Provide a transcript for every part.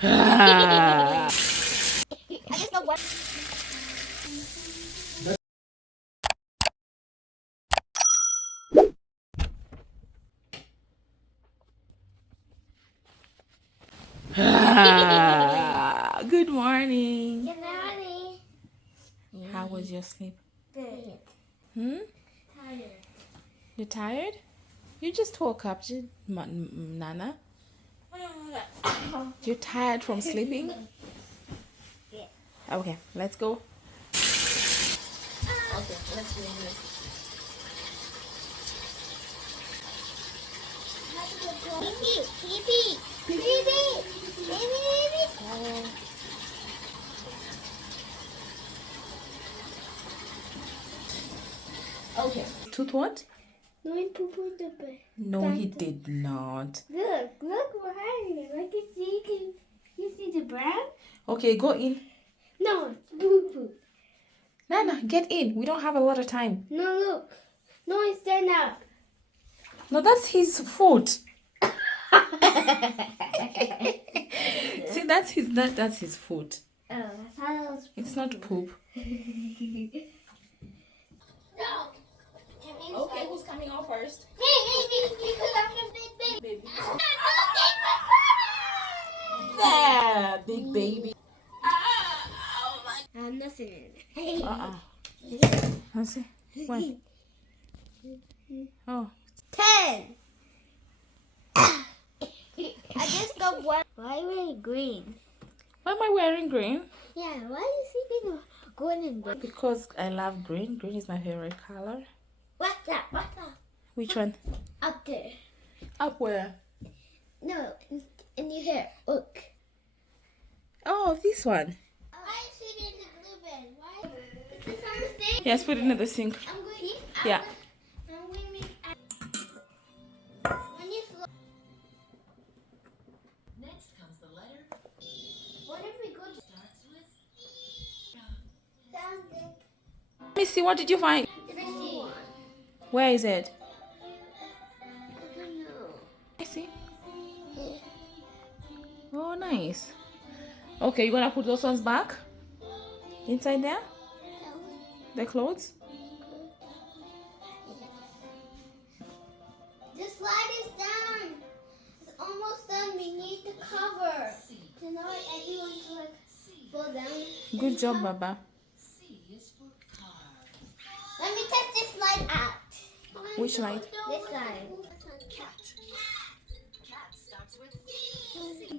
I just know what. Good morning. Good morning. How was your sleep? Good. Hmm? Tired. You tired? You just woke up, Nana. You're tired from sleeping? Yeah. Okay, let's go. Okay, let's do this. Okay. Tooth what? No one poo-pooed the bed. No, he did not. Look behind me. Like you see the brown? Okay, go in. No, poo-poo. Nana, get in. We don't have a lot of time. No, look. No, it's stand up. No, that's his foot. See, that's his foot. Oh, that's how it was. It's not poop. No. Okay, who's coming out first? Me, because I'm the big baby. There, big baby. I'm nothing in Let's see. What? Oh. 10. I just got one. Why are you green? Why am I wearing green? Yeah, why are you sleeping going in bed? Because I love green. Green is my favorite color. What's that? Which one? Up there. Up where? No, in your hair. Look. Oh, this one. Why are you sleeping in the blue bed? Why? Is this on the sink? Yes, put it in the sink. I'm going. Yeah. I'm going to make. When you slow. Next comes the letter What if we go to starts with down there? Let me see. What did you find? Where is it? I don't know. I see. Yeah. Oh, nice. Okay, you're gonna put those ones back inside there. The clothes. The slide is done. It's almost done. We need the cover. So now everyone to like fall down. Good job, Baba. C is for car. Let me test this slide out. Which light? This slide. Cat. Cat starts with C. D.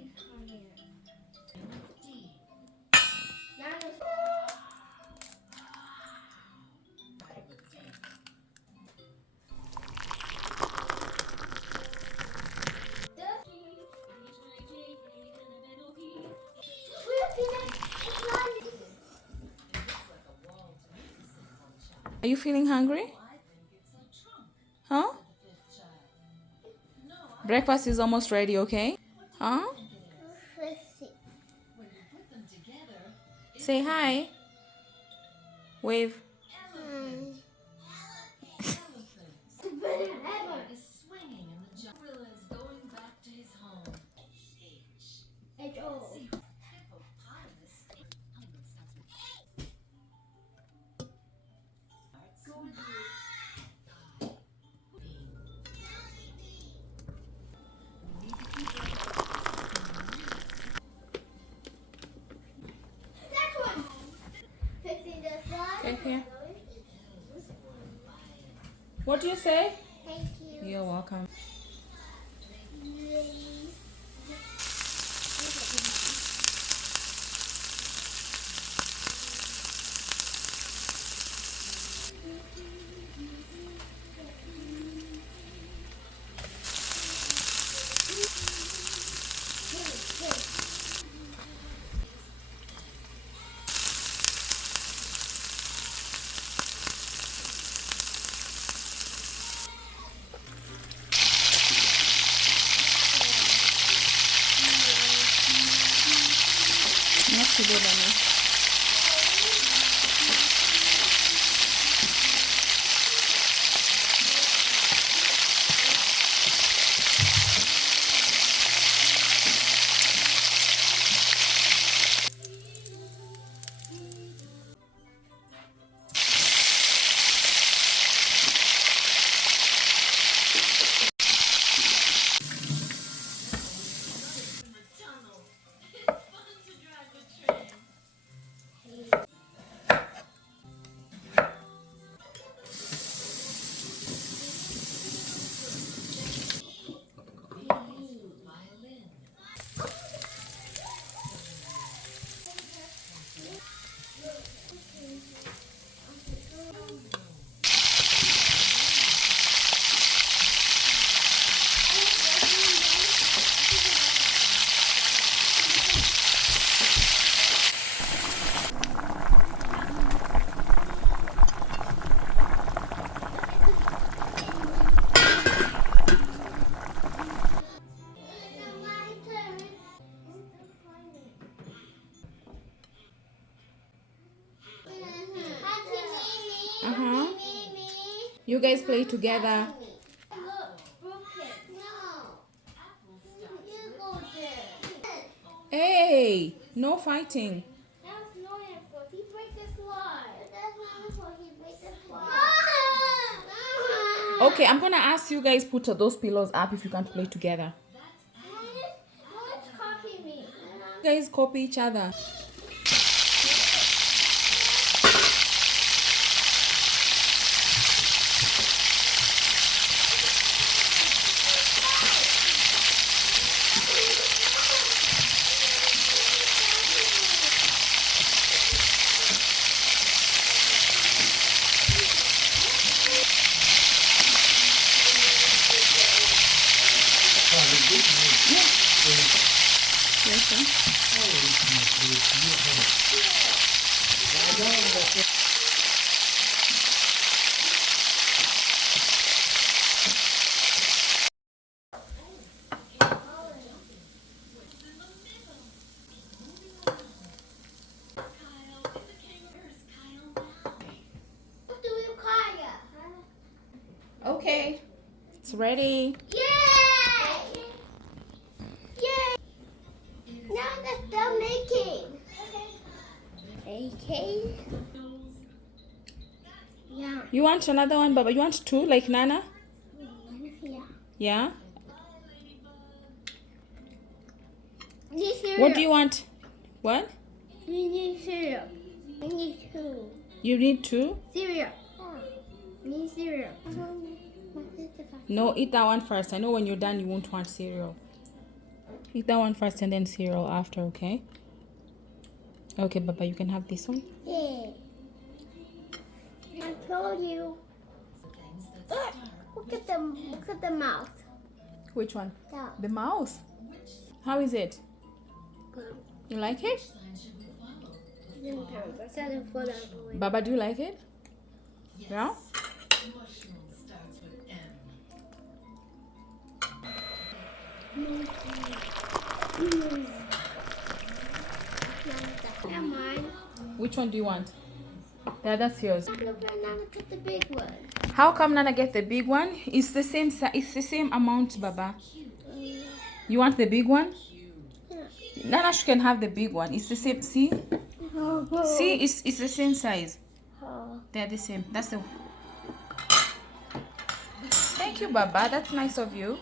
Are you feeling hungry? Huh? Breakfast is almost ready, okay? Huh? Let's see. Say hi. Wave. Is swinging in the jungle. Is going back to his home. H. Hippopotamus. Go with That one. Fixing the slide. Okay, here. What do you say? Thank you. You're welcome. You have to go, Dana. You guys play together. Look, broken. No. You go there. Hey, no fighting. That's Noah's fault. He break the slide. That's not fault. He break the slide. Okay, I'm gonna ask you guys put those pillows up if you can't play together. Noah's copying me. You guys copy each other. Do you Kaya? Okay, it's ready. Yay! Yay! Now that's done making. Okay. Yeah. You want another one, Baba? You want two, like Nana? Yeah. Yeah. Need cereal. What do you want? What? We need cereal. I need two. You need two? Cereal. Need cereal. No, eat that one first. I know when you're done, you won't want cereal. Eat that one first and then cereal after, okay? Okay, Baba, you can have this one. Yeah. I told you. Look at the mouth. Which one? That. The mouse. How is it? Good. You like it? I said it for that boy. Baba, do you like it? Yeah? Emotional starts with M. Am I? Which one do you want? Yeah, that's yours. Look at Nana get the big one. How come Nana get the big one? It's the same. It's the same amount, Baba. You want the big one? Nana can have the big one. It's the same. See? See, it's the same size. They're the same. That's the. Thank you, Baba. That's nice of you.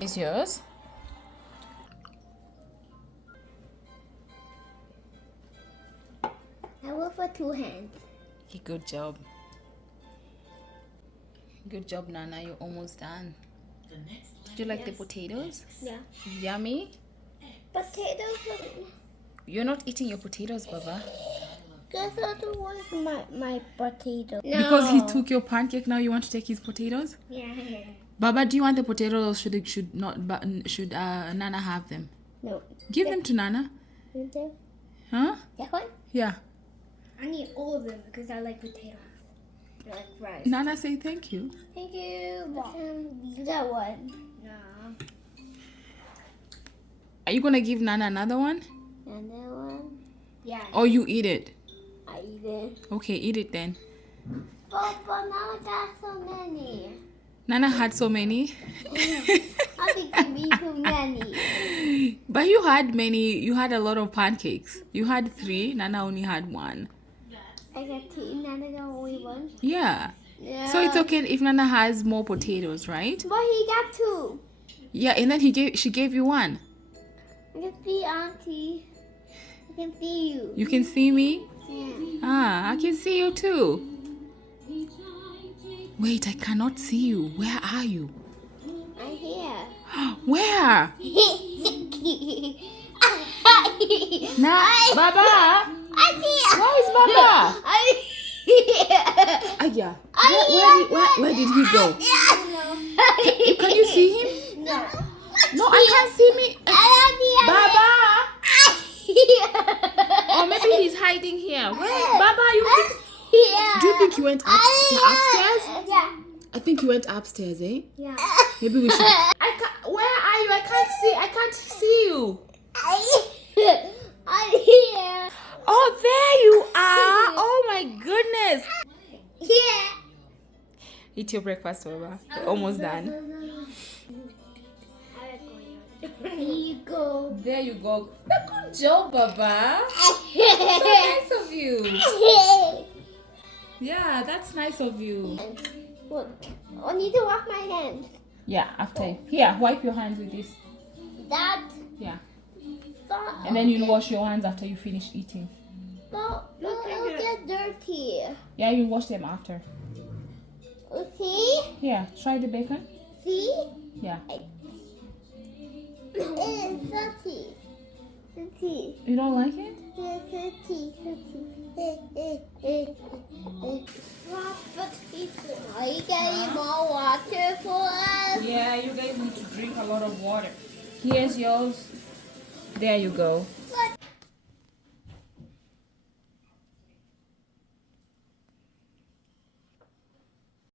It's yours. I work for two hands. Okay, good job. Good job, Nana. You're almost done. The next Do you like the potatoes? Yeah. Yummy. Potatoes. You're not eating your potatoes, Baba. Guess what was my potato? Because he took your pancake, now you want to take his potatoes? Yeah. Baba, do you want the potatoes or should Nana have them? No. Give them to Nana. Huh? That one? Yeah. I need all of them because I like potatoes. I like rice. Nana, say thank you. Thank you. That one. No. Are you gonna give Nana another one? Another one? Yeah. Or you eat it? I eat it. Okay, eat it then. But now I got so many. Nana had so many. I think you need too many. But you had many. You had a lot of pancakes. You had 3. Nana only had 1. I got 2. Nana got only 1. Yeah. Yeah. So it's okay if Nana has more potatoes, right? But he got 2. Yeah, and then she gave you 1. I can see Auntie. I can see you. You can see me? Yeah. Ah, I can see you too. Wait, I cannot see you. Where are you? I'm here. Where? Nah, Baba. I'm here. Where is Baba? I'm here. Yeah. Where did he go? Can you see him? No. No, I can't see me. Baba. Or maybe he's hiding here. Where? Baba, do you think he went upstairs? Yeah. I think he went upstairs, eh? Yeah. Maybe we should. Where are you? I can't see you. I'm here. Oh, there you are. Oh my goodness. Eat your breakfast, Baba. We're almost done. Here you go. There you go. Good job, Baba. So nice of you. Yeah, that's nice of you. Look, I need to wash my hands. Yeah, after. Here, wipe your hands with this. That. Yeah. Stop. And then you'll wash your hands after you finish eating. It'll get dirty. Yeah, you wash them after. See? Here, try the bacon. See? Yeah. It's dirty. Dirty. You don't like it? It's dirty. Are you getting more water for us? Yeah, you guys need to drink a lot of water. Here's yours. There you go.